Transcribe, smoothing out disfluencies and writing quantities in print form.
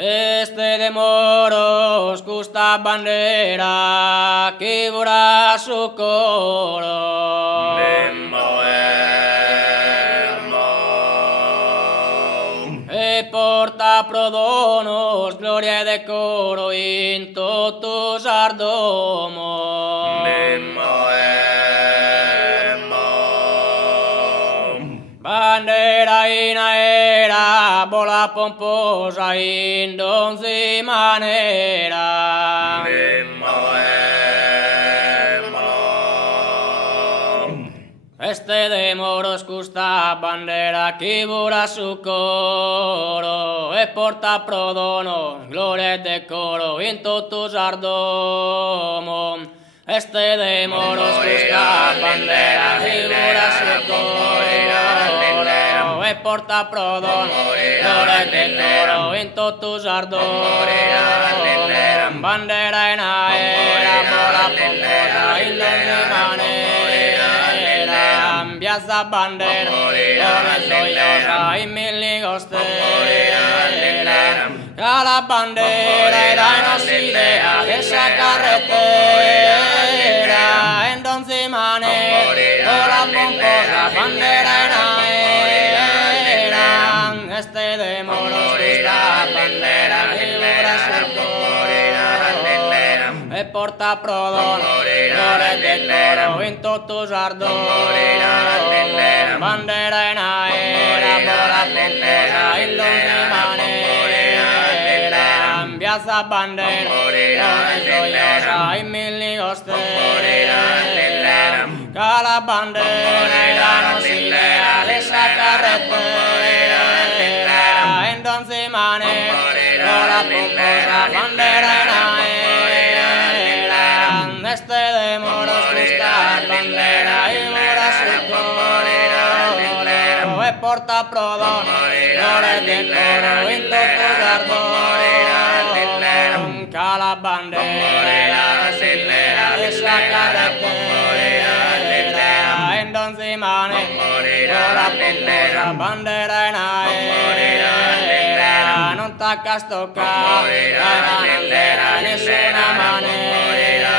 Este de moros custa bandera que vorrà su coro. E porta pro donos gloria e decoro in totus ardomo. Bandera in aera, vola pomposa in donzi manera. Este de moros custa bandera che vorrà su coro e porta pro dono gloria e decoro in totus ardomo. Este de moros custa bandera che vorrà su coro e porta pro dono gloria e decoro in totus ardomo. Bandera in aera, vola pomposa in donzi manera. Piazza bandera, come gioiosa in mille costera. La bandera era in ossidea che sa carretera. En donzi manera, la pomposa bandera in aera. Este de moros questa bandera che vorrà sul e porta pro dono gloria e decoro in totus ardomo. Bandera in aera, vola pomposa in donzi manera. Piazza bandera, come gioiosa in mille costera. La bandera era un'ossidea che sa carretera. In donzi manera, la pomposa bandera in aera. Este de moros custa bandera y vorrà su coro e porta pro dono gloria e decoro in totus ardomo. La bandera e sa carretera in donzi manera la pomposa bandera in aera. Non t'acca stoccare la bandera in nessuna maniera.